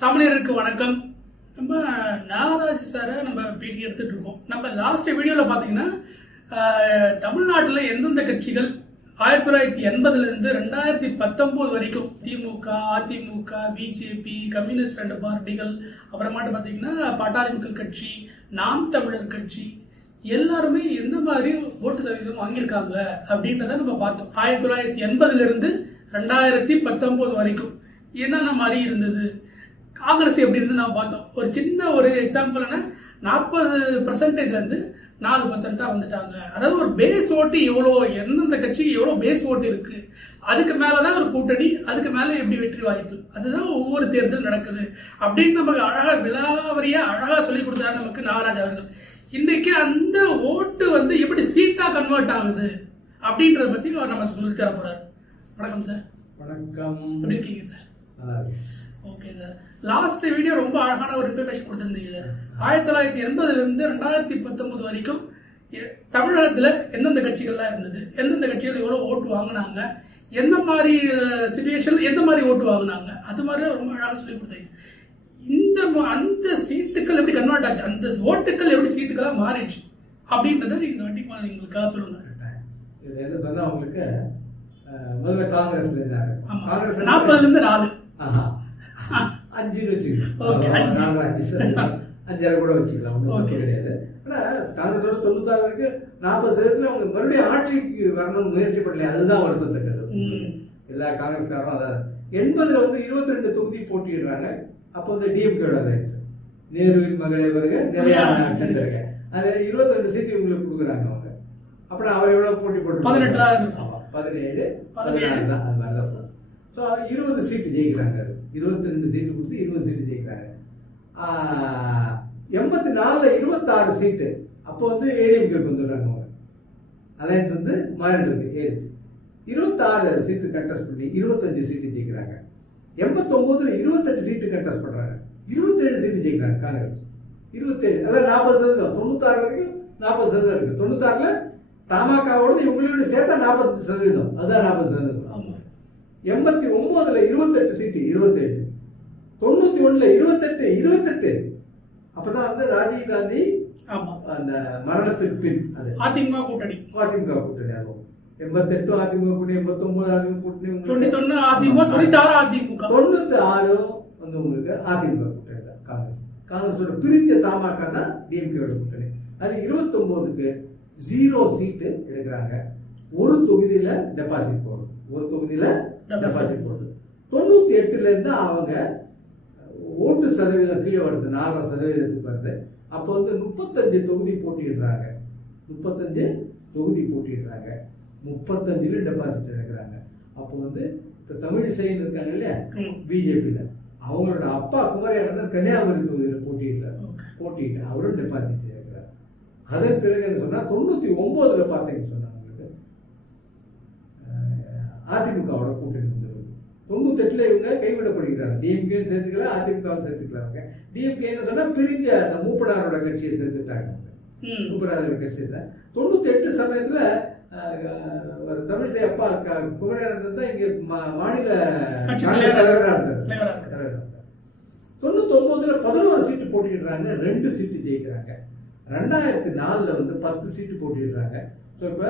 சமணியருக்கு வணக்கம். நம்ம நாகராஜ் சாரை நம்ம பேட்டி எடுத்துட்டு இருக்கோம். நம்ம லாஸ்ட் வீடியோவில் பார்த்தீங்கன்னா தமிழ்நாட்டில் எந்தெந்த கட்சிகள் 1980 2019 வரைக்கும் திமுக, அதிமுக, பிஜேபி, கம்யூனிஸ்ட் 2 பார்ட்டிகள், அப்புறமாட்டு பார்த்தீங்கன்னா பாட்டாளி மக்கள் கட்சி, நாம் தமிழர் கட்சி எல்லாருமே எந்த மாதிரி ஓட்டு சதவீதம் வாங்கியிருக்காங்க அப்படின்றத நம்ம பார்த்தோம். 1980 2019 வரைக்கும் என்னென்ன மாதிரி இருந்தது, காங்கிரஸ் எப்படி இருந்து நம்ம பார்த்தோம். ஒரு சின்ன ஒரு எக்ஸாம்பிள் என்ன, 40% 4% வந்துட்டாங்க. அதாவது ஒரு பேஸ் ஓட்டு எவ்வளோ, எந்தெந்த கட்சிக்கு எவ்வளோ பேஸ் ஓட்டு இருக்கு, அதுக்கு மேலதான் ஒரு கூட்டணி, அதுக்கு மேல எப்படி வெற்றி வாய்ப்பு, அதுதான் ஒவ்வொரு தேர்தல் நடக்குது அப்படின்னு நமக்கு அழகா விலாவரியா அழகா சொல்லி கொடுத்தாரு நமக்கு நாகராஜ் அவர்கள். இன்னைக்கு அந்த ஓட்டு எப்படி சீட்டா கன்வெர்ட் ஆகுது அப்படின்றத பத்தி அவர் நம்ம சொல்லி தர போறாரு. வணக்கம் சார். வணக்கம். எப்படி இருக்கீங்க sir? Okay sir. Last video ரொம்ப அழகான ஒரு இன்ஃபர்மேஷன் கொடுத்திருந்தீங்க சார். 1980 2019 வரைக்கும் தமிழகத்துல எந்தெந்த கட்சிகள்லாம் இருந்தது, எந்தெந்த கட்சிகள் எவ்வளவு ஓட்டு வாங்கினாங்க, எந்த மாதிரி சிச்சுவேஷன் எந்த மாதிரி ஓட்டு வாங்கினாங்க, அது மாதிரி ரொம்ப அழகாக சொல்லி கொடுத்தீங்க. அந்த சீட்டுகள் எப்படி கன்வெர்ட் ஆச்சு, அந்த ஓட்டுகள் எப்படி சீட்டுகளா மாறிடுச்சு அப்படின்றத இந்த வாட்டி எங்களுக்காக சொல்லுங்க. இது என்ன சொன்னா உங்களுக்கு முதல்ல காங்கிரஸ்ல இருந்தாங்க. காங்கிரஸ் 40 4 5 வச்சுக்கலாம், 5 கூட வச்சுக்கலாம், ஒன்றும் கிடையாது. ஆனா காங்கிரஸோட 96 வரைக்கும் 40% அவங்க மறுபடியும் ஆட்சிக்கு வரணும்னு முயற்சி பண்ணல. அதுதான் வருத்தத்தக்கது. எல்லா காங்கிரஸ்காரும் அதான் 80 22 தொகுதி போட்டிடுறாங்க. அப்போ டிஎம்கேட அலையன்ஸ், நேருவின் மகளே வருக நிலையான ஆட்சி வருக, அது 22 சீட்டு இவங்களுக்கு கொடுக்குறாங்க அவங்க. அப்புறம் அவர் எவ்வளவு போட்டி போட்டு 17 16 தான், அது மாதிரிதான். ஸோ 20 சீட்டு ஜெயிக்கிறாங்க. 22 சீட்டு கொடுத்து 20 சீட்டு ஜெயிக்கிறாங்க. 84 26 சீட்டு அப்போ ஏடிஎம்கேக்கு வந்துடுறாங்க அவங்க. அலையன்ஸ் மாறிடுறது 26 சீட்டு கண்டஸ்ட் பண்ணி 25 சீட்டு ஜெயிக்கிறாங்க. 89 28 சீட்டு கண்டஸ்ட் பண்றாங்க, 27 சீட்டு ஜெயிக்கிறாங்க காங்கிரஸ். 27 அதாவது 40%. 96 வரைக்கும் 40% இருக்கு. 96 தமாகவோட இவங்களோட சேர்த்தா 40%. அதுதான் 40%. 89 28 சீட்டு 27, 91 28 அப்பதான் ராஜீவ் காந்தி அந்த மரணத்துக்கு பின் அது அதிமுக கூட்டணி ஆகும். 88 அதிமுக கூட்டணி, 89 அதிமுக கூட்டணி, 91 அதிமுக, 96 அதிமுக, 96 உங்களுக்கு அதிமுக கூட்டணி தான். காங்கிரஸோட பிரிஞ்ச தமாக தான் டிஎம்கேயோட கூட்டணி. அது 29க்கு 0 சீட்டு எடுக்கிறாங்க. ஒரு தொகுதியில டெபாசிட் போடுறது, 98 அவங்க ஓட்டு சதவீதம் கீழே வருது, 4% வருது. அப்போ 35 தொகுதி போட்டிடுறாங்க. 35 டெபாசிட் எடுக்கிறாங்க. அப்போ இப்ப தமிழிசைன்னு இருக்காங்க இல்லையா பிஜேபியில, அவங்களோட அப்பா குமரேசன் கன்னியாகுமரி தொகுதியில் போட்டிட்டு அவரும் டெபாசிட் எடுக்கிறார். அதன் பிறகு என்ன சொன்னா 99 பார்த்தீங்கன்னு சொன்னா அதிமுகவோட கூட்டணி வந்துருது. 98 இவங்க கைவிடப்படுகிறாங்க. டிஎம்கே சேர்த்துக்கல, அதிமுகவும் சேர்த்துக்கல. டிஎம்கே என்ன சொன்னா பிரிஞ்ச அந்த மூப்பனாரோட கட்சியை சேர்த்துட்டாங்க. மூப்பனாரோட கட்சியை 98 சமயத்துல ஒரு தமிழிசை அப்பா குமரேசன் தான் இங்க மாநில தலைவராக இருந்தார். 99 11 சீட்டு போட்டிடுறாங்க, 2 சீட்டு ஜெயிக்கிறாங்க. 2004 10 சீட்டு போட்டிடுறாங்க. ஸோ இப்ப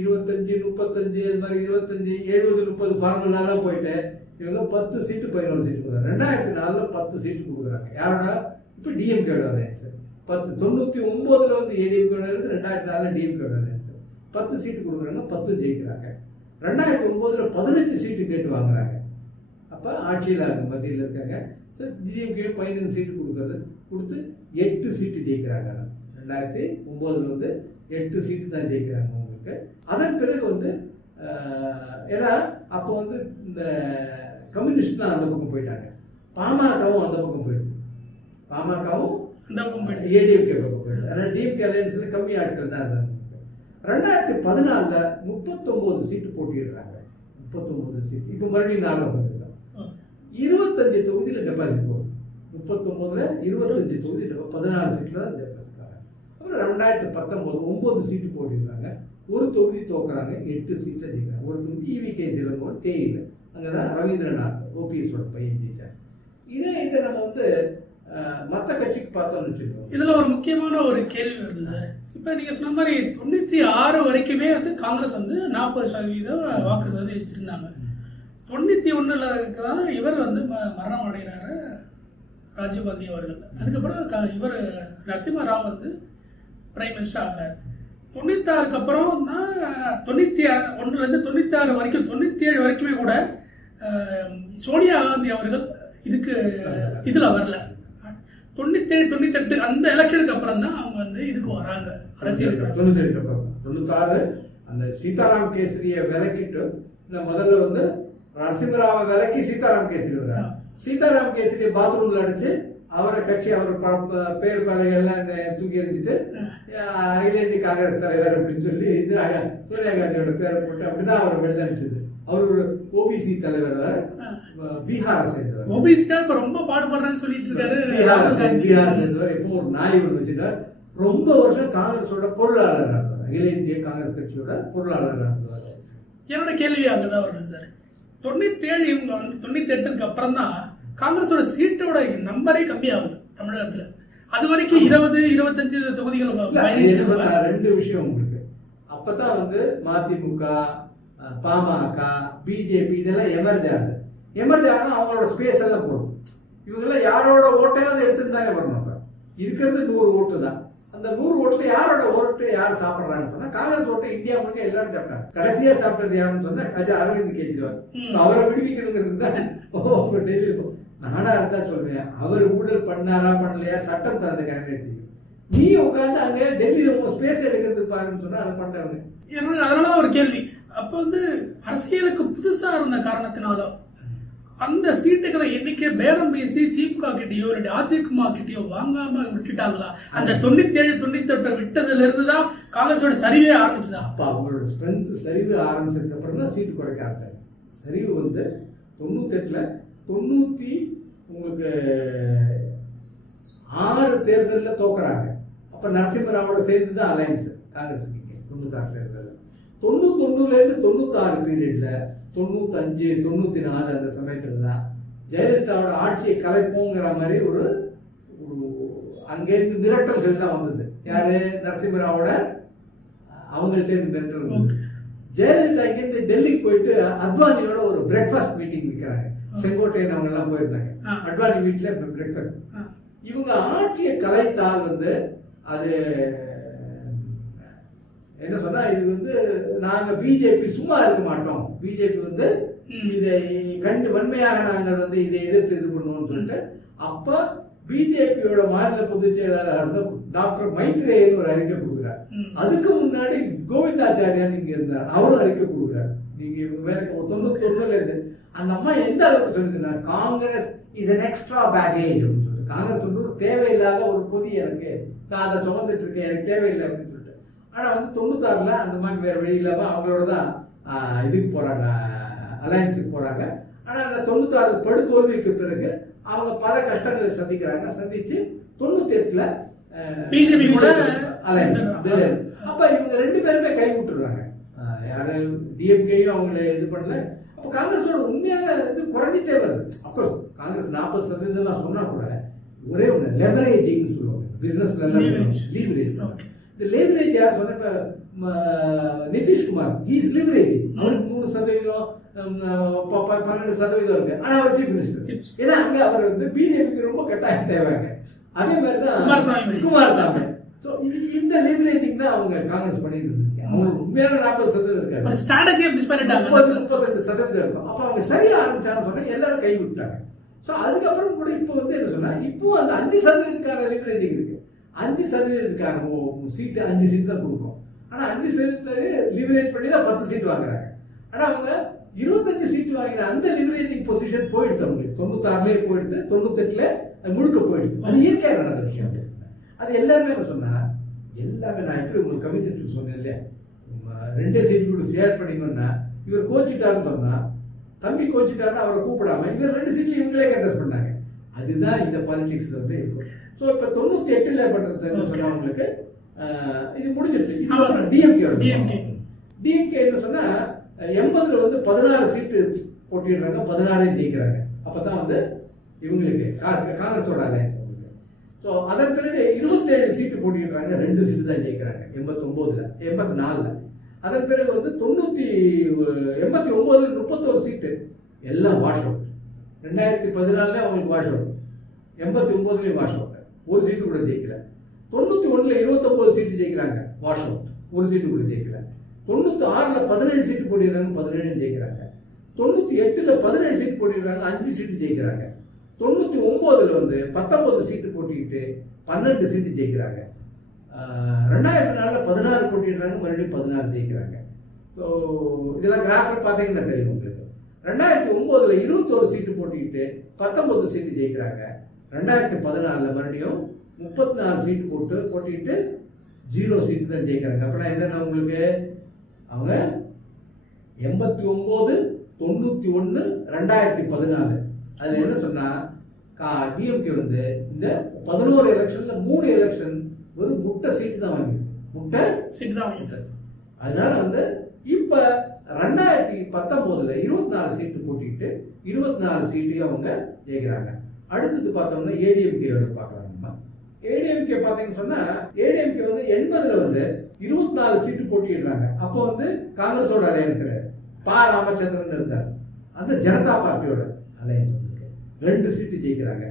25 35 அது மாதிரி 25 70 30 ஃபார்முலாலாம் போயிட்டு இவங்க 10 சீட்டு 11 சீட்டு கொடுக்குறாங்க. 2004 10 சீட்டு கொடுக்குறாங்க. யாரோட? இப்ப டிஎம்கேட அலையன்ஸ் 10. 99 ஏடிஎம்கேட அலையன்ஸ், 2004 டிஎம்கேட அலையன்ஸ் 10 சீட்டு கொடுக்குறாங்க, 10 ஜெயிக்கிறாங்க. 2009 15 சீட்டு கேட்டு வாங்குறாங்க. அப்ப ஆட்சியில் மத்தியில் இருக்காங்க. டிஎம்கே 15 சீட்டு கொடுத்து 8 சீட்டு ஜெயிக்கிறாங்க. 2009 8 சீட்டு தான் ஜெயிக்கிறாங்க உங்களுக்கு. அதன் பிறகு ஏன்னா அப்போ இந்த கம்யூனிஸ்ட்லாம் அந்த பக்கம் போயிட்டாங்க, பாமகவும் அந்த பக்கம் போயிடுது, பாமகவும் ஏடிஎம்கே பக்கம் போயிடுது. அதனால டிஎம்கே அலையன்ஸ்ல கம்மி ஆட்கள் தான் இருந்தாங்க. 2014 39 சீட்டு போட்டிடுறாங்க. 39 சீட்டு இப்ப மறுபடியும் 4% 25 தொகுதியில டெபாசிட் போடுது. 39 25 தொகுதி 14 சீட்ல தான் டெபாசிட் ஆகிறாங்க. அப்புறம் 2019 9 சீட்டு போட்டிடுறாங்க, ஒரு தொகுதி தோக்குறாங்க, 8 சீட்ல ஜெயிக்கிறாங்க. ஒரு தொகுதி இவி கே சிலங்கோடு தேயில, அங்கதான் ரவீந்திரநாத் ஓபிஎஸோட பையன் ஜெயிச்சார். இதை நம்ம வந்து மற்ற கட்சிக்கு பார்த்தோம்னு வச்சுக்கோங்க. இதுல ஒரு முக்கியமான ஒரு கேள்வி வருது சார். இப்ப நீங்க சொன்ன மாதிரி 96 வரைக்குமே வந்து காங்கிரஸ் வந்து 40% வாக்கு சதவீதம் வச்சிருந்தாங்க. 91ல தான் இவர் வந்து மரணம் அடைகிறாரு, ராஜீவ்காந்தி அவர்கள். அதுக்கப்புறம் இவர் நரசிம்ம ராவ் வந்து பிரைம் மினிஸ்டர் ஆகிறார். 96க்கு அப்புறம் தான் 91லேருந்து 96 வரைக்கும் 97 வரைக்குமே கூட சோனியா காந்தி அவர்கள் இதுல வரல. 97 98 அந்த எலெக்ஷனுக்கு அப்புறம் தான் அவங்க வந்து இதுக்கு வராங்க அரசியலுக்கு. 97க்கு அப்புறம் 96 அந்த சீதாராம் கேசரியை விலக்கிட்டு முதல்ல வந்து நரசிம்மராவை விலக்கி சீதாராம் கேசரி வர்றாரு. சீதாராம் கேசரியை பாத்ரூம்ல அடிச்சு அவரை கட்சி அவர் பேர் பலைகள்லாம் தூக்கி எறிஞ்சிட்டு அகில இந்திய காங்கிரஸ் தலைவர் அப்படின்னு சொல்லி சோனியா காந்தியோட பேரை போட்டு அப்படிதான் அவரை வெளில அனுப்பிச்சது. அவர் ஒரு ஓபிசி தலைவர், பீகாரை சேர்ந்தவர். ஓபிசி தான் இப்ப ரொம்ப பாடுபடுறேன்னு சொல்லிட்டு இருக்காரு. பீகாரை சேர்ந்தவர். எப்போ ஒரு நாய் ஒன்று வச்சுட்டார். ரொம்ப வருஷம் காங்கிரஸோட பொருளாளர் இருந்தார். அகில இந்திய காங்கிரஸ் கட்சியோட பொருளாளர் இருந்தார். என்னோட கேள்வி அங்கதான் வருது சார். 97 இவங்க வந்து 98க்கு அப்புறம் தான் காங்கிரஸோட சீட்டோட நம்பரே கம்மியாகுது தமிழகத்துல. அது வரைக்கும் 20-25 தொகுதிகள். 2 விஷயம் உங்களுக்கு. அப்பதான் வந்து மதிமுக, பாமக, பிஜேபி இதெல்லாம் எமர்ஜ் ஆகுது. எமர்ஜ் ஆனா அவங்களோட ஸ்பேஸ் எல்லாம் போடும். இவங்கெல்லாம் யாரோட ஓட்டையாவது எடுத்துருந்தாங்க வரணும். இருக்கிறது 100 ஓட்டு தான். அந்த 100 ஓட்டுல யாரோட ஓட்டு யார் சாப்பிடுறாங்கன்னு சொன்னா காங்கிரஸ் ஓட்டை இந்தியா முழுக்க எல்லாரும் சாப்பிட்டாங்க. கடைசியா சாப்பிட்டது யாருன்னு சொன்னா அரவிந்த் கெஜ்ரிவால். அவரை விடுவிக்கணுங்கிறது தான் டெல்லி. நானா இருந்தா சொல்லுவேன், அவர் ஊழல் பண்ணாரா பண்ணலையா சட்டம் தரது கணக்கு. நீ உட்காந்து அங்க டெல்லியில ஸ்பேஸ் எடுக்கிறதுக்கு பாருன்னு சொன்னா அதை பண்றவங்க. அதனால ஒரு கேள்வி. அப்ப வந்து அரசியலுக்கு புதுசா இருந்த காரணத்தினால அந்த சீட்டுகளை எண்ணிக்கை பேரம் பேசி திமுக கிட்டயோ அதிமுக கிட்டயோ வாங்காம விட்டுட்டாங்களா? அந்த 97-98 விட்டதுல இருந்து தான் காங்கிரஸோட சரிவே ஆரம்பிச்சுதா? அப்ப அவங்களோட ஸ்ட்ரென்த் சரிவு ஆரம்பிச்சதுக்கு அப்புறம் தான் சீட்டு குறைக்க ஆரம்பிச்சாங்க. சரிவு வந்து 98ல 90 உங்களுக்கு 6 தேர்தலில் தோக்குறாங்க. அப்ப நரசிம்மராவோட சேர்ந்து தான் அலையன்ஸ் காங்கிரஸுக்கு 96 தேர்தல். 91லேருந்து 96 பீரியட்ல 95, 94 அந்த சமயத்துல தான் ஜெயலலிதாவோட ஆட்சியை கலைப்போங்கிற மாதிரி ஒரு அங்கேருந்து மிரட்டல்கள் தான் வந்தது. யாரு? நரசிம்மராவோட அவங்கள்ட்ட இருந்து மிரட்டல் வந்தது. ஜெயலலிதா இங்கிருந்து டெல்லிக்கு போயிட்டு அத்வானியோட ஒரு பிரேக்ஃபாஸ்ட் மீட்டிங் வைக்கிறாங்க. செங்கோட்டையன் அவங்க எல்லாம் போயிருந்தாங்க. அத்வானி வீட்டுல பிரேக்ஃபாஸ்ட். இவங்க ஆட்சியை கலைத்தால் வந்து அது என்ன சொன்னா, இது வந்து நாங்க பிஜேபி சும்மா இருக்க மாட்டோம், பிஜேபி வந்து இதை கண்டு வன்மையாக நாங்கள் வந்து இதை எதிர்த்து இது பண்ணுவோம்னு சொல்லிட்டு அப்ப பிஜேபியோட மாநில பொதுச் செயலாளர் இருந்த டாக்டர் மைத்ரேயன் ஒரு அறிக்கை கொடுக்குறார். அதுக்கு முன்னாடி கோவிந்தாச்சாரியான் இங்க இருந்தார், அவரும் அறிக்கை கொடுக்குறார். நீங்க 91ல இருந்து அந்த அம்மா எந்த அளவுக்கு சொல்லுதுன்னா, Congress is an extra baggage அப்படின்னு சொல்லிட்டு, காங்கிரஸ் வந்து ஒரு தேவையில்லாத ஒரு பொதி, எனக்கு நான் அதை சுமந்துட்டு இருக்கேன், எனக்கு தேவையில்லை அப்படின்னு சொல்லிட்டு. ஆனா வந்து 96ல அந்த மாதிரி வேற வழி இல்லாம அவங்களோட தான் இதுக்கு போறாங்க, அலையன்ஸுக்கு போறாங்க. ஆனா அந்த 96 படுதோல்விக்கு பிறகு அவங்க பல கஷ்டங்களை சந்திக்கிறாங்க. சந்திச்சு 98ல பிஜேபி கூட அப்ப இவங்க 2 பேருமே கை விட்டுறாங்க. யாரு? டிஎம்கேயும் அவங்களை இது பண்ணல. அப்ப காங்கிரஸோட உண்மையான இது குறைஞ்சிட்டே வருது. அப்கோர்ஸ் காங்கிரஸ் 40% சொன்னா கூட ஒரே ஒண்ணு லெவரேஜிங் சொல்லுவாங்க, பிசினஸ்ல லீவரேஜ். இந்த லீவரேஜ் யார் சொன்ன? Nitish Kumar is leverage. அவருக்கு 3%, 12% இருக்கு. ஆனா அவர் சீஃப் மினிஸ்டர். ஏன்னா அங்க அவர் வந்து பிஜேபிக்கு ரொம்ப கட்டாயம் தேவைங்க. அதே மாதிரிதான் குமாரசாமி. இந்த லீவரேஜிங் தான் அவங்க காங்கிரஸ் பண்ணிட்டு இருக்காங்க. அவங்களுக்கு உண்மையான 40% இருக்காங்க, 32% இருக்கும். அப்ப அவங்க சரியா ஆரம்பிச்சான்னு சொன்னா எல்லாரும் கை விட்டாங்க. அதுக்கப்புறம் கூட இப்ப வந்து என்ன சொன்னா, இப்போ அந்த 5% லீவரேஜிங் இருக்கு. 5% சீட்டு 5 சீட் தான் கொடுக்கும். ஆனா 5% லிவரேஜ் பண்ணி தான் 10 சீட் வாங்குறாங்க. ஆனா அவங்க 25 சீட் வாங்கின அந்த லிவரேஜிங் பொசிஷன் போயிடுது. அவங்களுக்கு 96லே போயிடுது, 98ல முழுக்க போயிடுது. அது இயற்கையாக நடந்த விஷயம். அது எல்லாமே சொன்னா எல்லாமே நான் எப்படி உங்களுக்கு கம்யூனிஸ்ட் சொன்னேன் இல்லையா, 2 சீட் கூட ஷேர் பண்ணிக்கணும்னா இவர் கோச்சிட்டாருன்னு சொன்னா, தம்பி கோச்சிட்டாருன்னு அவரை கூப்பிடாம இவர் 2 சீட்ல இவங்களே கண்டஸ்ட் பண்ணாங்க. அதுதான் இந்த பாலிடிக்ஸ்ல வந்து இருக்கும். ஸோ இப்போ 98ல பண்றது சொன்னா உங்களுக்கு இது முடிஞ்சிருச்சு. டிஎம்கே என்ன சொன்னா 80ல வந்து 16 சீட்டு போட்டிடுறாங்க, 16 ஜெயிக்கிறாங்க. அப்பதான் வந்து இவங்களுக்கு காங்கிரஸோட அலையன்ஸ் அவங்களுக்கு. ஸோ அதன் பிறகு 27 சீட்டு போட்டிடுறாங்க, 2 சீட்டு தான் ஜெயிக்கிறாங்க 89ல் 84ல். அதன் பிறகு வந்து 89ல் 31 சீட்டு எல்லாம் வாஷ் அவுட். 2014 அவங்களுக்கு வாஷ் அவுட், 89லையும் வாஷ் அவுட், ஒரு சீட்டு கூட ஜெயிக்கல. 91ல் 29 சீட்டு ஜெயிக்கிறாங்க, வாஷ் அவுட், ஒரு சீட்டு கூட ஜெயிக்கல. 96ல் 17 சீட்டு போட்டிடுறாங்க, 17 ஜெயிக்கிறாங்க. 98ல் 17 சீட்டு போட்டிடுறாங்க, 5 சீட்டு ஜெயிக்கிறாங்க. 99ல் வந்து 19 சீட்டு போட்டிட்டு 12 சீட்டு ஜெயிக்கிறாங்க. 2004ல் 16 போட்டிடுறாங்க, மறுபடியும் 16 ஜெயிக்கிறாங்க. ஸோ இதெல்லாம் கிராஃப்ல பார்த்தீங்கன்னா தெரியும் உங்களுக்கு. 2009ல் 21 சீட்டு போட்டிட்டு 19 சீட்டு ஜெயிக்கிறாங்க. 2014ல் மறுபடியும் 34 சீட்டு போட்டிட்டு 0 சீட்டு தான் ஜெயிக்கிறாங்க. அப்படின்னா என்னன்னா உங்களுக்கு அவங்க 89, 91, 2014 அதுல என்ன சொன்னா டிஎம்கே வந்து இந்த 11 எலெக்ஷன்ல 3 எலெக்ஷன் ஒரு முட்டை சீட்டு தான் வாங்கிட்டாரு. அதனால வந்து இப்ப 2019ல் 24 சீட்டு போட்டிட்டு 24 சீட்டையும் அவங்க ஜெயிக்கிறாங்க. அடுத்தது பார்த்தோம்னா ஏடிஎம்கேயோட பார்க்கலாம். ஏடிஎம்கே பார்த்தீங்கன்னு சொன்னா ஏடிஎம்கே வந்து 80ல் வந்து 24 சீட்டு போட்டிடுறாங்க. அப்போ வந்து காங்கிரஸோட அலையன்ஸ் கிடையாது, பா ராமச்சந்திரன் இருந்தார். அந்த ஜனதா பார்ட்டியோட அலையன்ஸ் வந்து 2 சீட்டு ஜெயிக்கிறாங்க.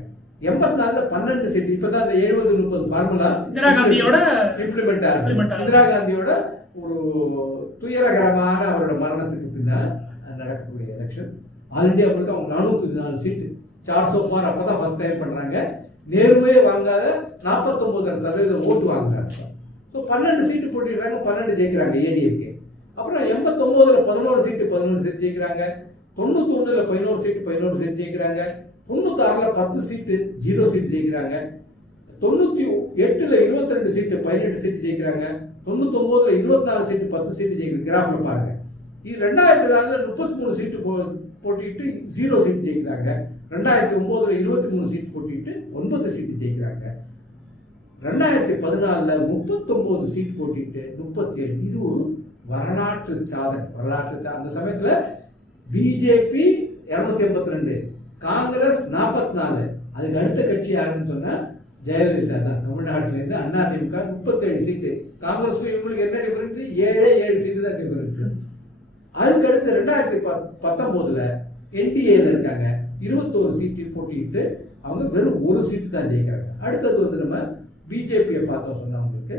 84ல் 12 சீட்டு. இப்பதான் இந்த 70-30 ஃபார்முலா இந்திரா காந்தியோட இம்ப்ளிமெண்ட் ஆகுது. இந்திரா காந்தியோட ஒரு துயரகரமான அவரோட மரணத்துக்கு பின்னால் நடக்கக்கூடிய எலெக்ஷன். ஆல் இண்டியா முழுக்க அவங்க 404 சீட்டு 400 அப்பதான் ஃபர்ஸ்ட் டைம் பண்றாங்க. நேருவே வாங்காத 49% ஓட்டு வாங்குறாங்க. ஸோ 12 சீட்டு போட்டிடுறாங்க, 12 ஜெயிக்கிறாங்க ஏடிஎம்கே. அப்புறம் 89ல் 11 சீட்டு ஜெயிக்கிறாங்க. 91ல் 11 சீட்டு ஜெயிக்கிறாங்க. 96ல் 10 சீட்டு 0 சீட்டு ஜெயிக்கிறாங்க. 98ல் 22 சீட்டு 18 சீட்டு ஜெயிக்கிறாங்க. 99ல் 24 சீட்டு 10 சீட்டு ஜெயிக்கிறாங்க. கிராஃப்ல பாருங்க. இது 2004ல் 33 சீட்டு போட்டிட்டு 0 சீட்டு ஜெயிக்கிறாங்க. 2009ல் 23 சீட்டு போட்டிட்டு 9 சீட்டு ஜெயிக்கிறாங்க. 2014ல் 39 சீட் போட்டிட்டு 37. இது ஒரு வரலாற்று சாதனை. அந்த சமயத்துல பிஜேபி 282, காங்கிரஸ் 44. அதுக்கு அடுத்த கட்சி யாருன்னு சொன்னா ஜெயலலிதா தான். தமிழ்நாட்டில இருந்து அதிமுக 37 சீட்டு. காங்கிரஸ் இவங்களுக்கு என்ன டிஃபரன்ஸ்? 7 சீட்டு தான் டிஃபரன்ஸ். அதுக்கு அடுத்து 2019ல் என்டிஏல இருக்காங்க, 21 சீட்டு போட்டிட்டு அவங்க வெறும் 1 சீட்டு தான் ஜெயிக்கிறாங்க. அடுத்தது வந்து நம்ம பிஜேபியை பார்த்தோம் சொன்னா உங்களுக்கு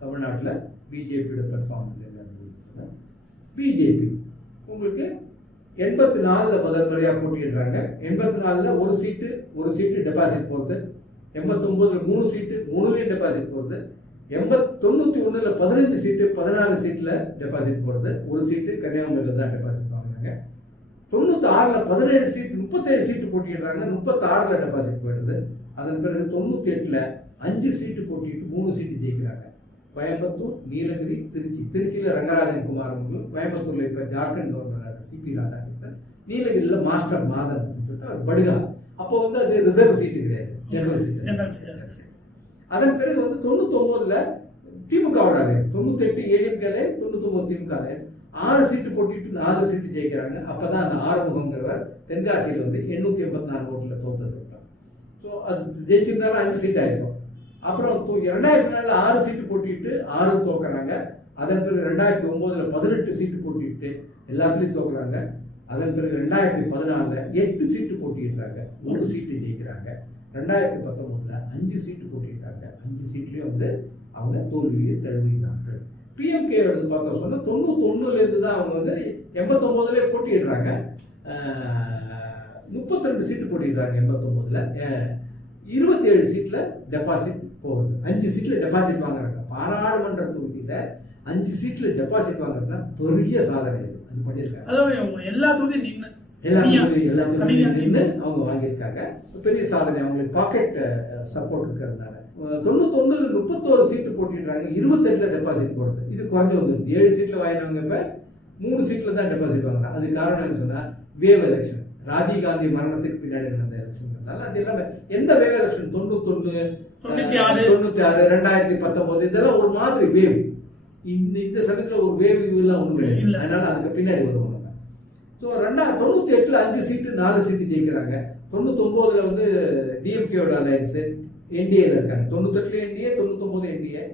தமிழ்நாட்டில் பிஜேபியோட பெர்ஃபார்மன்ஸ் என்ன? பிஜேபி உங்களுக்கு 84ல் முதல் முறையாக போட்டிடுறாங்க. 84ல் ஒரு சீட்டு டெபாசிட் போகுது. 89ல் 3 சீட்டு 3லையும் டெபாசிட் போகுது. 91ல் 15 சீட்டு 14 சீட்ல டெபாசிட் போடுறது. ஒரு சீட்டு கன்னியாகுமரியில் தான் டெபாசிட் வாங்குறாங்க. 96ல் 17 சீட்டு 37 சீட்டு போட்டிடுறாங்க. 36ல் டெபாசிட் போயிடுது. அதன் பிறகு 98ல் 5 சீட்டு போட்டிட்டு 3 சீட்டு ஜெயிக்கிறாங்க. கோயம்புத்தூர், நீலகிரி, திருச்சியில் ரங்கராஜன் குமார் அவர்கள், கோயம்புத்தூர்ல இப்ப ஜார்க்கண்ட் கவர்னர் சிபி ராதாகிருஷ்ணன், நீலகிரியில மாஸ்டர் மாதன் சொல்லிட்டு படுகா. அப்போ வந்து அது ரிசர்வ் சீட்டு கிடையாது, ஜெனரல் சீட்டு. அதன் பிறகு வந்து 99ல் திமுகவோட 98 ஏடிஎம்கே, 99 திமுக 6 சீட்டு போட்டிட்டு 4 சீட்டு ஜெயிக்கிறாங்க. அப்பதான் அந்த ஆறுமுகங்கிறவர் தென்காசியில் வந்து 884 ஓட்டுல தோத்தது. ஸோ அது ஜெயிச்சிருந்தாலும் 5 சீட் ஆயிருக்கும். அப்புறம் 2004ல் 6 சீட்டு போட்டிட்டு 6 தோக்குறாங்க. அதன் பிறகு 2009ல் 18 சீட்டு போட்டிட்டு எல்லாத்துலயும் தோக்குறாங்க. அதன் பிறகு 2014ல் 8 சீட்டு போட்டிடுறாங்க, 1 சீட்டு ஜெயிக்கிறாங்க. 2019ல் 5 சீட்டு போட்டிட்டாங்க, 5 சீட்லயும் வந்து அவங்க தோல்வியை தழுவினார்கள். பிஎம்கே வந்து பார்த்தோம் சொன்னா 91ல இருந்து தான் அவங்க வந்து 89லே போட்டிடுறாங்க. 32 சீட்டு போட்டிடுறாங்க 89ல. 27 சீட்ல டெபாசிட் போகுது. 5 சீட்ல டெபாசிட் வாங்குறாங்க. பாராளுமன்ற தொகுதியில 5 சீட்ல டெபாசிட் வாங்குறதுனா பெரிய சாதனை. அது பண்ணிருக்காங்க. அதாவது எல்லா தொகுதியும் நின்று அவங்க வாங்கியிருக்காங்க. பெரிய சாதனை. அவங்களுக்கு பாக்கெட் சப்போர்ட் இருக்கிறதுனால 91ல் 31 சீட்டு போட்டிடுறாங்க. 28ல டெபாசிட் போடுறது. இது குறைஞ்சு வந்து 7 சீட்ல வாங்கினவங்க இப்ப 3 சீட்ல தான் டெபாசிட் வாங்குறாங்க. அது காரணம் என்ன சொன்னா வேவ் எலெக்ஷன். ராஜீவ் காந்தி மரணத்துக்கு பின்னாடி நடந்த எலெக்ஷன். அது எல்லாமே எந்த வேவ் எலெக்ஷன் 91, 96, 2019 இதெல்லாம் ஒரு மாதிரி வேவ். இந்த சமயத்துல ஒரு வேவ் இதெல்லாம் ஒண்ணு இல்லை. அதனால அதுக்கு பின்னாடி வருவோம். ஸோ 91 98ல் 5 சீட்டு 4 சீட்டு ஜெயிக்கிறாங்க. 99ல் வந்து டிஎம்கேயோட அலையன்ஸ் என்டிஏல இருக்காங்க. 98 என்டிஏ, 99 என்டிஏ.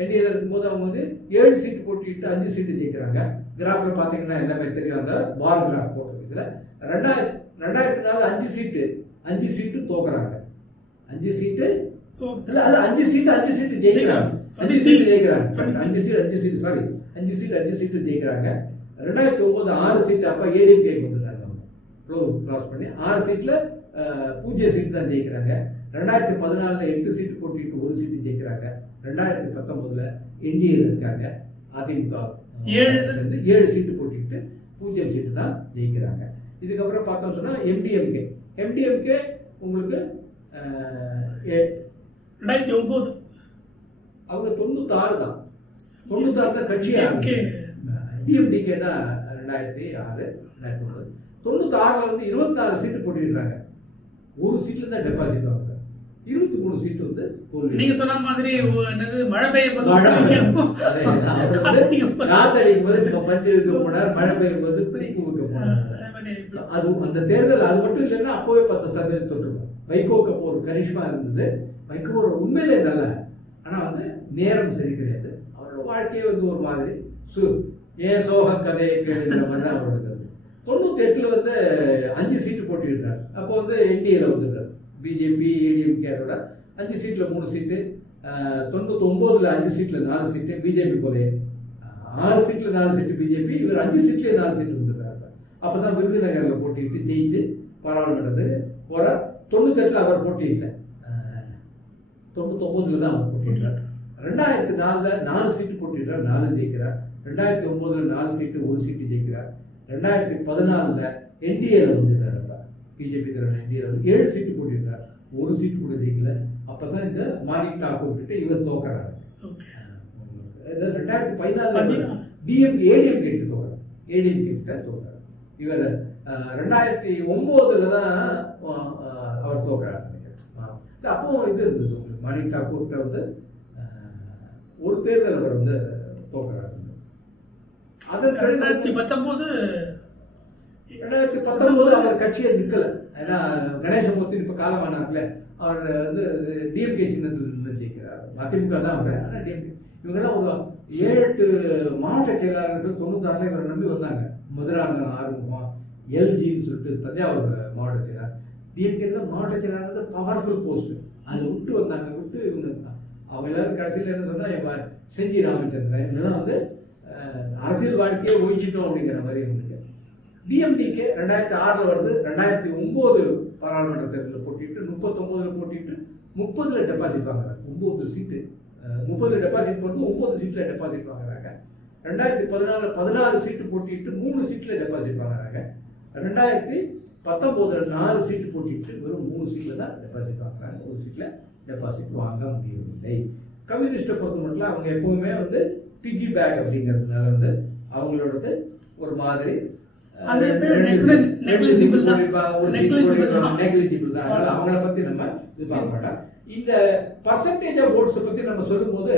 என்டிஏல இருக்கும்போது அவங்க வந்து 7 சீட்டு போட்டிட்டு 5 சீட்டு ஜெயிக்கிறாங்க. கிராஃப்ல பாத்தீங்கன்னா எல்லாமே தெரியும், அந்த பார் கிராஃப் போட்டிருக்குதுல. 2004 5 சீட்டு தோக்குறாங்க. 5 சீட்டு இல்ல, அது 5 சீட்டு ஜெயிக்கிறாங்க. 5 சீட்டு ஜெயிக்கிறாங்க. 2009 6 சீட்டு அப்ப ஏடிஎம்கே வந்துட்டாங்க. கிராஸ் பண்ணி 6 சீட்ல 0 சீட்டு தான் ஜெயிக்கிறாங்க. 2014ல் 8 சீட்டு போட்டிட்டு 1 சீட்டு ஜெயிக்கிறாங்க. 2019ல் என்டிஏல இருக்காங்க. அதிமுக 7 சீட்டு போட்டிட்டு 0 சீட்டு தான் ஜெயிக்கிறாங்க. இதுக்கப்புறம் பார்த்தோம் சொன்னா எம்டிஎம்கே உங்களுக்கு 2009 அவங்க 96 தான். 96 தான் கட்சியா. டிஎம்டிகே தான் 2006 2009. 96ல் வந்து 24 சீட்டு போட்டிடுறாங்க. ஒரு சீட்ல தான் டெபாசிட் வாங்குறாங்க. 23 சீட்டு வந்து தோல்வி. நீங்க சொன்ன மாதிரி என்னது மழை பெய்யும் போது பஞ்சு வைக்க போனார், மழை பெய்யும் போது பிரிப்பு வைக்க போனார். அது அந்த தேர்தல் அது மட்டும் இல்லைன்னா அப்பவே 10% தொட்டுருக்கும். வைகோக்கு அப்போ ஒரு கரிஷ்மா இருந்தது. வைகோ உண்மையிலே நல்ல, ஆனா வந்து நேரம் சரி கிடையாது. அவரோட வாழ்க்கையே வந்து ஒரு மாதிரி ஏன் சோக கதையை கேளுங்கிற மாதிரி தான் அவரோட. 98ல் வந்து 5 சீட்டு போட்டிடுறாரு. அப்போ வந்து என்டிஏல வந்துடுறாரு. பிஜேபி ஏடிஎம்கேரோட 5 சீட்ல 3 சீட்டு. 99ல் 5 சீட்ல 4 சீட்டு பிஜேபி போலே. 6 சீட்ல 4 சீட்டு பிஜேபி. இவர் 5 சீட்லயே 4 சீட்டு வந்துடுறாரு. அப்பதான் விருதுநகர்ல போட்டிட்டு ஜெயிச்சு பாராளுமன்றத்துக்கு போறார். 98ல் அவர் போட்டி இல்லை, 99ல் தான் அவர் போட்டிடுறார். 2004ல் 4 சீட்டு போட்டிடுறார், 4 ஜெயிக்கிறார். 2009ல் 4 சீட்டு 1 சீட்டு ஜெயிக்கிறார். 2014ல் என்டிஏல வந்துடுறாரு. பிஜேபி தலைவர் என்டிஏல 7 சீட்டு போட்டிடுறார், 1 சீட்டு கூட ஜெயிக்கல. அப்பதான் இந்த மாணிக் தாக்கூர் கிட்ட இவர் தோக்குறாரு. 2014ல் ஏடிஎம்கே கிட்ட தோக்குறாரு. இவர் 2009ல் தான் அவர் தோக்குறாரு. அப்போ இது இருந்தது உங்களுக்கு, மாணிக் தாக்கூர் கிட்ட வந்து ஒரு தேர்தல் அவர் வந்து தோக்குறாரு. அதன் 2019 அவர் கட்சியை நிற்கல. ஏன்னா கணேசமூர்த்தி இப்ப காலமானார்ல, அவர் வந்து டிஎம்கே சின்னத்தில் நின்று ஜெயிக்கிறார். அதிமுக தான் அவர். ஆனா டிஎம்கே இவங்கெல்லாம் ஒரு 7-8 மாவட்ட செயலாளர்கள் 96ல் இவரை நம்பி வந்தாங்க. மதுராந்தகம் ஆறுமுகம், எல்ஜின்னு சொல்லிட்டு தஞ்சாவூர் மாவட்ட செயலாளர். டிஎம்கே தான் மாவட்ட செயலாளர் பவர்ஃபுல் போஸ்ட். அதை விட்டு வந்தாங்க. விட்டு இவங்க அவங்க எல்லாரும் கடைசியில் என்ன சொன்னா செஞ்சி ராமச்சந்திரன் இவங்கெல்லாம் வந்து அரசியல் வாழ்க்கையே ஒழிச்சிட்டோம் அப்படிங்கிற மாதிரி இவங்களுக்கு. டிஎம்டிகே 2006ல் வருது. 2009 பாராளுமன்ற தேர்தலில் போட்டிட்டு 39ல் போட்டிட்டு 30ல் டெபாசிட் வாங்குறாங்க. 9 சீட்டு 30 டெபாசிட் போட்டு 9 சீட்ல டெபாசிட் வாங்குறாங்க. 2014 14 சீட்டு போட்டிட்டு 3 சீட்ல டெபாசிட் வாங்குறாங்க. 2019ல் 4 சீட்டு போட்டிட்டு வெறும் 3 சீட்ல தான் டெபாசிட் வாங்குறாங்க. 1 சீட்ல டெபாசிட் வாங்க முடியவில்லை. கம்யூனிஸ்டை பொறுத்த மட்டும் அவங்க எப்பவுமே வந்து பிகி பேக் அப்படிங்கிறதுனால வந்து அவங்களோடது ஒரு மாதிரி நெக்லிஜிபிள் தான். அவங்கள பத்தி நம்ம இது பார்க்க மாட்டோம். இந்த பர்சன்டேஜ் ஆஃப் ஓட்ஸ் பத்தி நம்ம சொல்லும்போது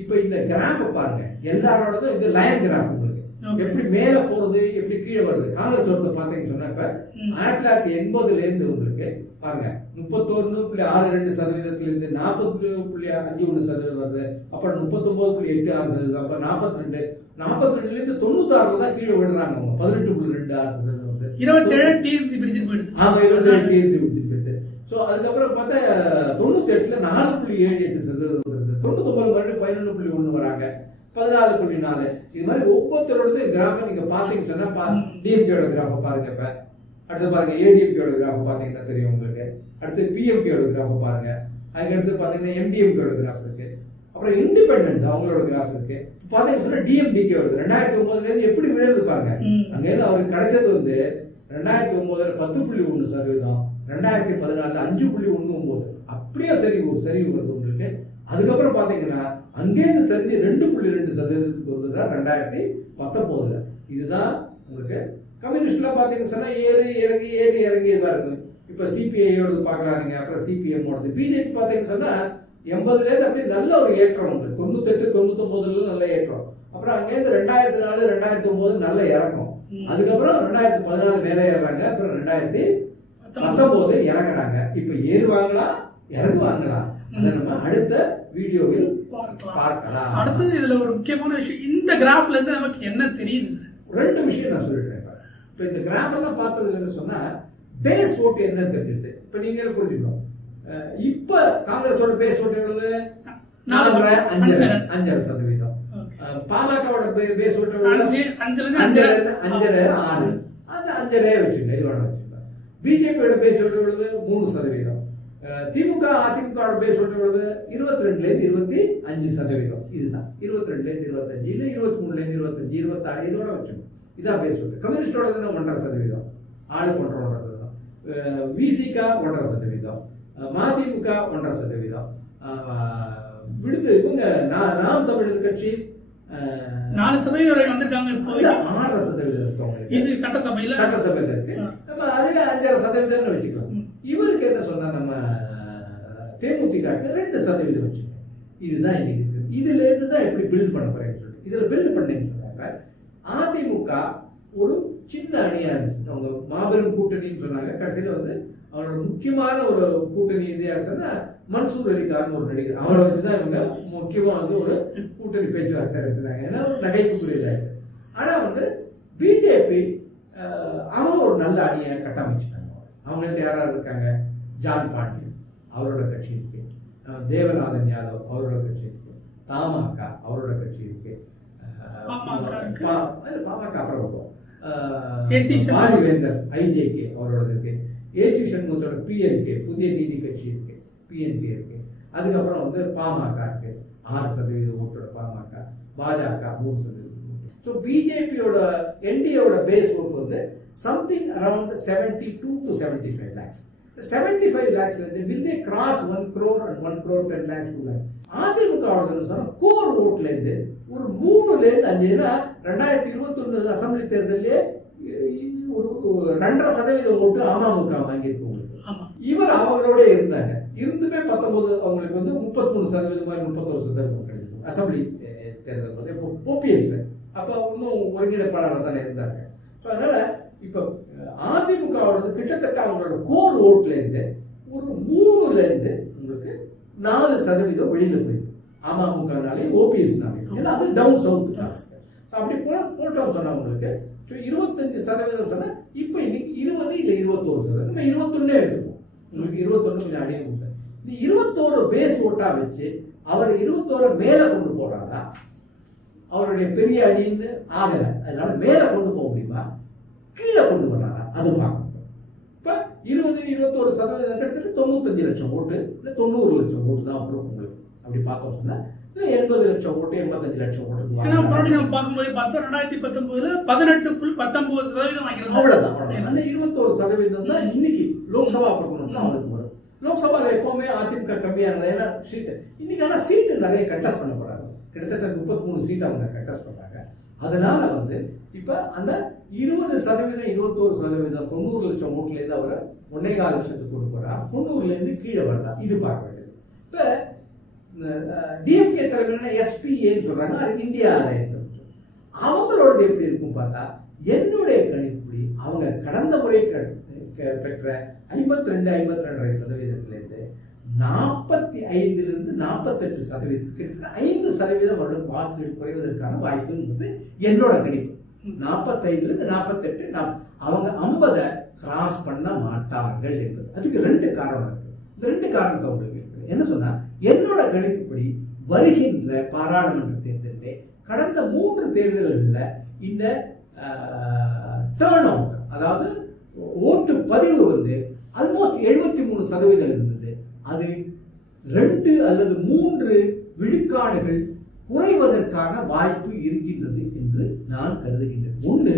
இப்ப இந்த கிராஃப் பாருங்க, எல்லாரோடதும் இது லைன் கிராஃப். உங்களுக்கு எப்படி மேல போறது எப்படி கீழே வருது. காங்கிரஸ் ஓட்டு பாத்தீங்கன்னு சொன்னா இப்ப 1980ல இருந்து உங்களுக்கு பாருங்க 31.62% இருந்து 40.51% வருது. அப்புறம் 39.86%, அப்புறம் 42 இருந்து 96 தான் கீழே விடுறாங்க. அவங்க 18.26% வந்து 27 டிஎம்சி பிரிச்சு போயிடுது. ஆமா, 27 டிஎம்சி பிரிச்சு போயிடுது. சோ அதுக்கப்புறம் பார்த்தா 98ல 4.78% வருது. 99 மறுபடியும் 11.1 வராங்க. 14.4. இது மாதிரி ஒவ்வொருத்தரோட கிராஃப் நீங்க பாத்தீங்கன்னு சொன்னா டிஎம்கேயோட கிராஃப் பாருங்க. இப்ப அடுத்து பாருங்க ஏடிஎம்கேயோட கிராஃப் பாத்தீங்கன்னா தெரியும் உங்களுக்கு. அடுத்து பிஎம்கேயோட கிராஃப் பாருங்க. அதுக்கடுத்து பாத்தீங்கன்னா எம்டிஎம்கேயோட கிராஃப் இருக்கு. அப்புறம் இண்டிபெண்டன்ஸ் அவங்களோட கிராஃப் இருக்கு. பாத்தீங்கன்னா டிஎம்டிகே வருது. 2009ல இருந்து எப்படி விழுது பாருங்க. அங்க இருந்து அவருக்கு கிடைச்சது வந்து 2009ல 10.1%, 2014ல 5.19. அப்படியே சரி ஒரு சரிவு வருது உங்களுக்கு. அதுக்கப்புறம் பாத்தீங்கன்னா அங்கேருந்து சரிஞ்சு 2.2% வந்துதா 2019ல. இதுதான் உங்களுக்கு கம்யூனிஸ்ட்ல பாத்தீங்கன்னா சொன்னா ஏறி இறங்கி இதா இருக்கும். இப்ப சிபிஐயோட பாக்கலாம் நீங்க. அப்புறம் சிபிஎம் ஓடுது. பிஜேபி பாத்தீங்கன்னா சொன்னா 80ல இருந்து அப்படியே நல்ல ஒரு ஏற்றம் உங்களுக்கு. 98 99ல நல்ல ஏற்றம். அப்புறம் அங்கேருந்து 2004 2009 நல்ல இறக்கம். அதுக்கப்புறம் 2014 மேலே ஏறாங்க, அப்புறம் 2019 இறங்குறாங்க. இப்ப ஏறுவாங்களா இறங்குவாங்களா அதை நம்ம அடுத்த வீடியோவில் பார்க்கலாம். அடுத்தது இதுல ஒரு முக்கியமான விஷயம், இந்த கிராஃப்ல இருந்து நமக்கு என்ன தெரியுது சார்? ரெண்டு விஷயம் நான் சொல்லிடுறேன். இப்ப இந்த கிராஃப் எல்லாம் பார்த்ததுல என்ன சொன்னா பேஸ் ஓட்டு என்ன தெரிஞ்சுது. இப்ப நீங்க புரிஞ்சுக்கணும், இப்ப காங்கிரஸோட பேஸ் ஓட்டு எவ்வளவு? 5.5%. பாமகவோட பேஸ் ஓட்டு 5.5, அந்த 5.5 வச்சுங்க, இதோட வச்சுக்கலாம். பிஜேபியோட பேஸ் ஓட்டு எவ்வளவு? 3%. திமுக அதிமுக பேஸ் ஓட்டு எவ்வளவு? 22-25%. இதுதான் 22-25, இல்ல 23-25, 26 இதோட வச்சுக்கணும். இதான் பேஸ் ஓட்டு. கம்யூனிஸ்டோட 1.5%, ஆளுக்கு 1.5%, விசிக 1.5%, மதிமுக 1.5%, விடுத்து இவங்க நாம் தமிழர் கட்சி 4% வரை வந்திருக்காங்க. இப்போ 6% இருக்கவங்க இது சட்டசபையில இருக்கு. நம்ம அதுல 5.5% வச்சுக்கலாம். இவருக்கு என்ன சொன்னா நம்ம தேமுதிக 2% வச்சுக்கோங்க. இதுதான் இன்னைக்கு இருக்கு. இதுல இருந்து தான் எப்படி பில்ட் பண்ண போறேன்னு சொல்லிட்டு இதுல பில்ட் பண்ணேன்னு சொன்னாங்க. அதிமுக ஒரு சின்ன அணியா இருந்துச்சு, அவங்க மாபெரும் கூட்டணின்னு சொன்னாங்க. கடைசியில வந்து அவரோட முக்கியமான ஒரு கூட்டணி இது யாருன்னா மன்சூர் அலிகார்னு ஒரு நடிகர், அவரை வச்சுதான் இவங்க முக்கியமா வந்து ஒரு கூட்டணி பேச்சுவார்த்தை எடுத்துனாங்க. ஏன்னா ஒரு நகைப்புக்குரியதாயிடுச்சு. ஆனா வந்து பிஜேபி அவங்க ஒரு நல்ல அணியை கட்டமைச்சிட்டாங்க. அவங்கள்ட்ட யாராவது இருக்காங்க? ஜான் பாண்டியன் அவரோட கட்சி இருக்கு, தேவநாதன் யாதவ் அவரோட கட்சி இருக்கு, தமாக அவரோட கட்சி இருக்கு, பாமக அப்புறம் பாரிவேந்தர் ஐஜேகே அவரோட இருக்கு, ஏசி சண்முகத்தோட பிஎன்கே புதிய நீதி கட்சி இருக்கு, பிஎன்கே இருக்கு. அதுக்கப்புறம் வந்து பாமக இருக்கு, 6% ஓட்டோட பாமக, பாஜக 3%. ஸோ பிஜேபியோட என்டிஏவோட பேஸ் ஓட்டு வந்து something around 72 to 75 lakhs. 75 lakhs will they cross 1 crore and 1 crore 10 lakhs கூட. அதிமுக கோர் ஓட்ல இருந்து ஒரு 3ல இருந்து 5, 2021 அசம்பிளி தேர்தலே ஒரு 2.5% ஓட்டு அமமுக வாங்கியிருக்கோம். இவர் அவங்களோட இருந்தாங்க, இருந்துமே 19 அவங்களுக்கு வந்து 33% 31% கிடைக்கும் அசம்பிளி தேர்தல் போது. இப்போ ஓபிஎஸ் அப்ப இன்னும் ஒருங்கிணைப்பாளர் தானே இருந்தாங்க. ஸோ அதனால இப்ப அதிமுக கிட்டத்தட்ட அவங்களோட கோர் ஓட்ல இருந்து ஒரு 3ல இருந்து உங்களுக்கு 4% வெளியில போயிருக்கு அமமுகனாலே ஓபிஎஸ்னாலே. ஏன்னா அது டவுன் சவுத் காசு. அப்படி போட்டோம் சொன்னா உங்களுக்கு 25% சொன்னா இப்ப இன்னைக்கு 20 இல்ல 21%, நம்ம 21 எடுத்துப்போம். உங்களுக்கு 21 கொஞ்சம் அடைய முடியாது. இந்த 21 பேஸ் ஓட்டா வச்சு அவர் 21 மேல கொண்டு போறாரா? அவருடைய பெரிய அணின்னு ஆகல, அதனால மேல கொண்டு போக முடியுமா, கீழே கொண்டு வர்றாரா, அது பார்க்கணும். இப்ப 20-21% இடத்துல 95 லட்சம் ஓட்டு இல்ல 90 லட்சம் ஓட்டு தான் அப்புறம் உங்களுக்கு அப்படி பார்த்தோம் சொன்னா 80 லட்சம் ஓட்டு 85 லட்சம் ஓட்டு. ஏன்னா முன்னாடி நம்ம பார்க்கும்போது பார்த்தா 2019 18.19% வாங்கிருக்கோம். அவ்வளவுதான். அந்த 21% தான் இன்னைக்கு லோக்சபா பார்க்கணும்னா அவருக்கு வரும். லோக்சபால எப்பவுமே அதிமுக கம்மியானது, ஏன்னா சீட்டு இன்னைக்கு ஆனா சீட்டு நிறைய கண்டெஸ்ட் பண்ண போறாங்க. கிட்டத்தட்ட 33 சீட் அவங்க கண்டெஸ்ட் பண்றாங்க. அதனால வந்து இப்ப அந்த 20%, 21%, 90 லட்சம் ஓட்டுல இருந்து அவரை 1.25 லட்சத்துக்கு கொண்டு போறா, 90ல இருந்து கீழே வரதா, இது பார்க்க வேண்டியது. இப்ப டிஎம்கே தலைமையில எஸ்பிஏன்னு சொல்றாங்க, அது இந்தியா அலையன்ஸ். அவங்களோடது எப்படி இருக்கும் பார்த்தா என்னுடைய கணிப்புப்படி அவங்க கடந்த முறை பெற்ற 52-52.5% இருந்து 45-48% கிட்டத்தட்ட 5% அவர்களுக்கு வாக்குகள் குறைவதற்கான வாய்ப்பு என்பது என்னோட கணிப்பு. 45-48 அவங்க 50 கிராஸ் பண்ண மாட்டார்கள் என்பது. அதுக்கு 2 காரணம் இருக்கு. இந்த 2 காரணத்தை உங்களுக்கு இருக்கு. என்ன சொன்னா என்னோட கணிப்புப்படி வருகின்ற பாராளுமன்ற தேர்தலிலே கடந்த 3 தேர்தல்களில் இந்த டர்ன் அவுட், அதாவது ஓட்டு பதிவு வந்து ஆல்மோஸ்ட் 73% இருந்தது. அது 2 அல்லது 3 விழுக்காடுகள் குறைவதற்கான வாய்ப்பு இருக்கின்றது என்று நான் கருதுகின்றேன். ஒன்று,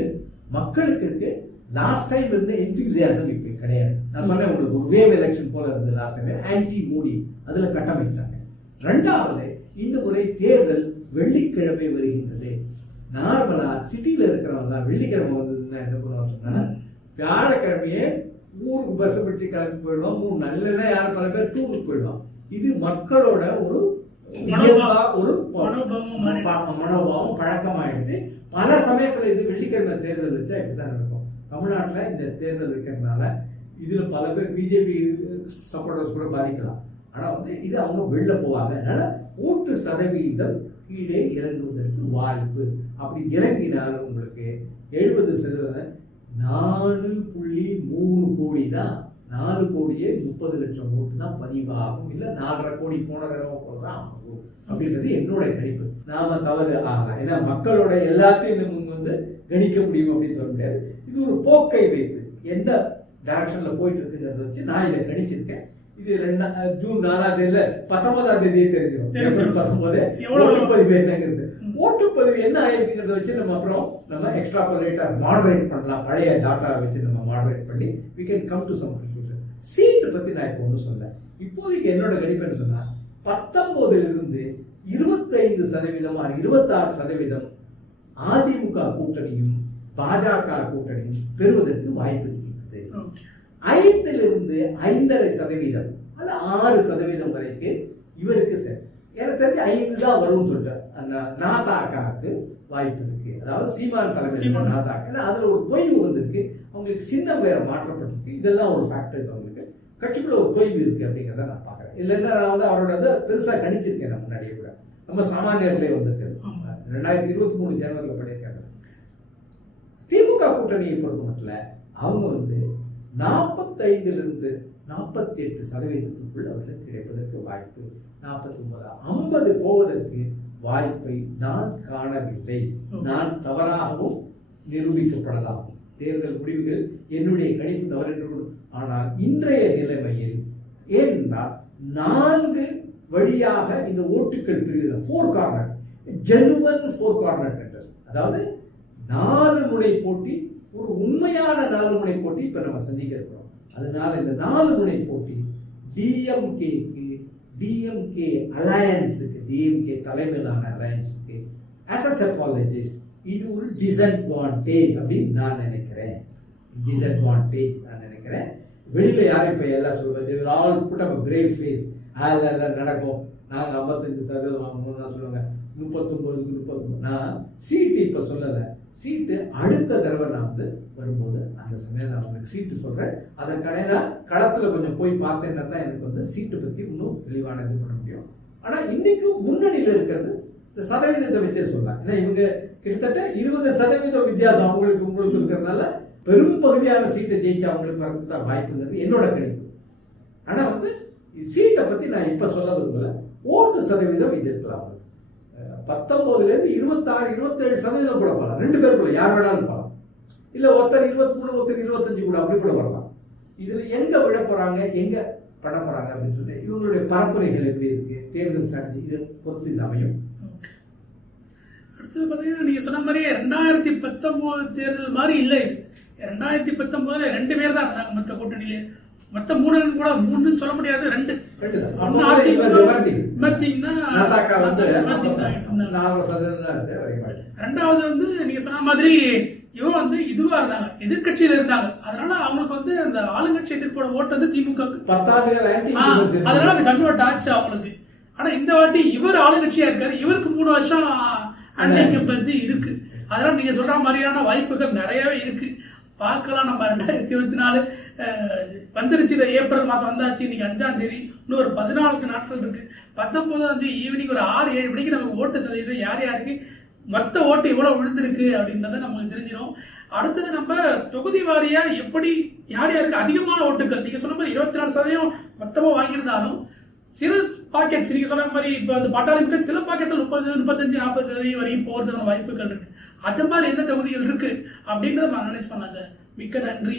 மக்களுக்கு இருக்கு லாஸ்ட் டைம் இருந்த என்தூசியாசம் இப்ப கிடையாது. நான் சொன்னேன் உங்களுக்கு ஒரு வேவ் எலெக்ஷன் போல இருந்தது லாஸ்ட் டைம், ஆன்டி மோடி அதுல கட்டமைச்சாங்க. 2வது, இந்த முறை தேர்தல் வெள்ளிக்கிழமை வருகின்றது. நார்மலா சிட்டியில இருக்கிறவங்க வெள்ளிக்கிழமை வந்ததுன்னா என்ன பண்ணுவாங்க சொன்னா வியாழக்கிழமையே ஊருக்கு பஸ் பிடிச்சி கிளம்பி போயிடுவோம். 3 நாள் இல்லைன்னா யாரும் பல பேர் டூருக்கு போயிடுவோம். இது மக்களோட ஒரு ஒரு மனோபாவம் பழக்கமாயிடுது. பல சமயத்துல இது வெள்ளிக்கிழமை தேர்தல் வச்சா இப்படிதான் நடக்கும். தமிழ்நாட்டுல இந்த தேர்தல் வைக்கிறதுனால இதுல பல பேர் பிஜேபி சப்போர்ட்டர்ஸ் கூட பாதிக்கலாம். ஆனா வந்து இது அவங்க வெளில போவாங்க. அதனால ஓட்டு சதவீதம் கீழே இறங்குவதற்கு வாய்ப்பு. அப்படி இறங்கினால் உங்களுக்கு 70% 4.3 கோடி தான், 4 கோடியே 30 லட்சம் ஓட்டு தான் பதிவாகும். இல்ல 4.5 கோடி போன தடவை போலதான் ஆகும் அப்படின்றது என்னோட கணிப்பு. நாம தவறு ஆகலாம். ஏன்னா மக்களோட எல்லாத்தையும் நம்ம வந்து கணிக்க முடியும் அப்படின்னு சொல்ல முடியாது. இது ஒரு போக்கை வைத்து எந்த டைரக்ஷன்ல போயிட்டு இருக்குங்கிறத வச்சு நான் இதை கணிச்சிருக்கேன். இது ஜூன் 4ஆம் தேதியில 19ஆம் தேதியே தெரிஞ்சிடும். ஏப்ரல் 19 ஓட்டுப்பதிவு என்னங்கிறது. ஓட்டுப்பதிவு என்ன ஆயிருக்குங்கிறத வச்சு நம்ம எக்ஸ்ட்ராபோலேட்டா மாடரேட் பண்ணலாம். பழைய டாட்டா வச்சு நம்ம மாடரேட் பண்ணி we can come to some conclusion. Seat பத்தி நான் இப்போ ஒன்றும் சொல்ல. இப்போதைக்கு என்னோட கணிப்பு சொன்னா 19 25% 26% அதிமுக கூட்டணியும் பாஜக கூட்டணியும் பெறுவதற்கு வாய்ப்பு இருக்கிறது. 5.5% அல்ல 6% வரைக்கும் இவருக்கு எனக்கு தெரிஞ்சு 5 தான் வரும்னு சொல்லிட்டு நாதாக்காவுக்கு வாய்ப்பு இருக்கு. அதாவது சீமான் தலைமையில் நாதாக்கா அதுல ஒரு தொய்வு வந்திருக்கு. அவங்களுக்கு சின்னம் வேற மாற்றப்பட்டிருக்கு. இதெல்லாம் ஒரு ஃபேக்டர்ஸ். அவங்களுக்கு கட்சிக்குள்ள ஒரு தொய்வு இருக்கு அப்படிங்கிறத நான் பாக்குறேன். இல்லைன்னா நான் வந்து அவரோட பெருசா கணிச்சிருக்கேன். நான் முன்னாடியே கூட நம்ம சாமானியர்களே வந்திருக்கிறது 2023 ஜனவரியில் பண்ணியிருக்காங்க. திமுக கூட்டணியை பொறுத்த மட்டும் அவங்க வந்து 45 48% அவர்களுக்கு கிடைப்பதற்கு வாய்ப்பு. 49 50 போவதற்கு வாய்ப்பை நான் காணவில்லை. நான் தவறாகவும் நிரூபிக்கப்படலாம். தேர்தல் முடிவுகள் என்னுடைய கணிப்பு தவறு. ஆனால் இன்றைய நிலைமையில் ஏனென்றால் 4 வழியாக இந்த ஓட்டுகள் பிரிவுகள் 4 கார்னர் ஜெனுவன் 4 கார்னர் கண்டஸ்ட், அதாவது 4 முனை போட்டி, ஒரு உண்மையான 4 முனை போட்டி இப்ப நம்ம சந்திக்க இருக்கிறோம். அதனால இந்த 4 முனை போட்டி டிஎம்கே அலையன்ஸுக்கு, டிஎம்கே தலைமையிலான அலையன்ஸுக்கு as a psychologist இது ஒரு டிஸ்அட்வான்டேஜ் அப்படின்னு நான் நினைக்கிறேன். டிஸ்அட்வான்டேஜ் நான் நினைக்கிறேன். வெளியில யாரும் இப்ப எல்லாம் சொல்லுவாங்க all put up brave face, அதெல்லாம் நடக்கும், நாங்க 55% வாங்கணும் தான் சொல்லுவாங்க. 39க்கு 39. நான் சீட்டு இப்ப சொல்லல. சீட்டு அடுத்த தடவை நான் வந்து வரும்போது அந்த சமயம் நான் உங்களுக்கு சீட்டு சொல்றேன். அதற்கான களத்துல கொஞ்சம் போய் பார்த்தேன்னா தான் எனக்கு வந்து சீட்டு பத்தி இன்னும் தெளிவான இது பண்ண முடியும். ஆனா இன்னைக்கு முன்னணியில இருக்கிறது இந்த சதவீதத்தை வச்சே சொல்லலாம். ஏன்னா இவங்க கிட்டத்தட்ட 20% வித்தியாசம் உங்களுக்கு இருக்கிறதுனால பெரும் பகுதியான சீட்டை ஜெயிச்சு அவங்களுக்கு வரதுக்கு தான் வாய்ப்புங்கிறது என்னோட கணிப்பு. ஆனா வந்து சீட்டை பத்தி நான் இப்ப சொல்ல விரும்பல. ஓட்டு சதவீதம் இது இருக்கலாம். 19 26 27% கூட போகலாம். 2 பேருக்குள்ள யார் வேணாலும் போகலாம். இல்ல ஒருத்தர் 23 ஒருத்தர் 25 கூட அப்படி கூட வரலாம். இதுல எங்க விட போறாங்க, எங்க பண்ண போறாங்க அப்படின்னு சொல்லி இவங்களுடைய பரப்புரைகள் எப்படி இருக்கு, தேர்தல் ஸ்ட்ராட்டஜி இதை பொறுத்து இது அமையும். அடுத்தது பாத்தீங்கன்னா நீங்க சொன்ன மாதிரி 2019 தேர்தல் மாதிரி இல்லை. 2019 2 பேர் தான் இருந்தாங்க மற்ற கூட்டணியிலே. மற்ற 3 கூட 3 சொல்ல முடியாது, 2. ரெண்டாவது வந்து நீங்க சொன்ன மாதிரி இவன் வந்து இதுவா இருந்தாங்க, எதிர்கட்சியில இருந்தாங்க. அதனால அவங்களுக்கு வந்து அந்த ஆளுங்கட்சி எதிர்ப்போட ஓட்டு வந்து திமுக 10 ஆண்டுகள் அதனால அது கன்வெர்ட் ஆச்சு அவங்களுக்கு. ஆனா இந்த வாட்டி இவர் ஆளுங்கட்சியா இருக்காரு. இவருக்கு 3 வருஷம் அன்இன்கம்பன்சி இருக்கு. அதனால நீங்க சொல்ற மாதிரியான வாய்ப்புகள் நிறையவே இருக்கு. பார்க்கலாம். நம்ம 2024 வந்துருச்சு. ஏப்ரல் மாசம் வந்தாச்சு. இன்னைக்கு 5ஆம் தேதி. இன்னும் ஒரு 14 நாட்கள் இருக்கு. 19ஆம் தேதி ஈவினிங் ஒரு 6-7 மணிக்கு நமக்கு ஓட்டு சதவீதம் யார் யாருக்கு மொத்த ஓட்டு எவ்வளவு விழுந்திருக்கு அப்படின்றத நமக்கு தெரிஞ்சிடும். அடுத்தது நம்ம தொகுதி வாரியா எப்படி யார் யாருக்கு அதிகமான ஓட்டுகள், நீங்க சொன்ன மாதிரி 24% மொத்தமா வாங்கியிருந்தாலும் சில பாக்கெட்ஸ் நீங்க சொன்ன மாதிரி இப்ப அந்த பாட்டாளி சில பாக்கெட்ல 30, 35, 40% வரையும் போறதுக்கான வாய்ப்புகள் இருக்கு. அது மாதிரி எந்த தொகுதிகள் இருக்கு அப்படின்றத நம்ம அனலைஸ் பண்ணலாம் சார். மிக்க நன்றி.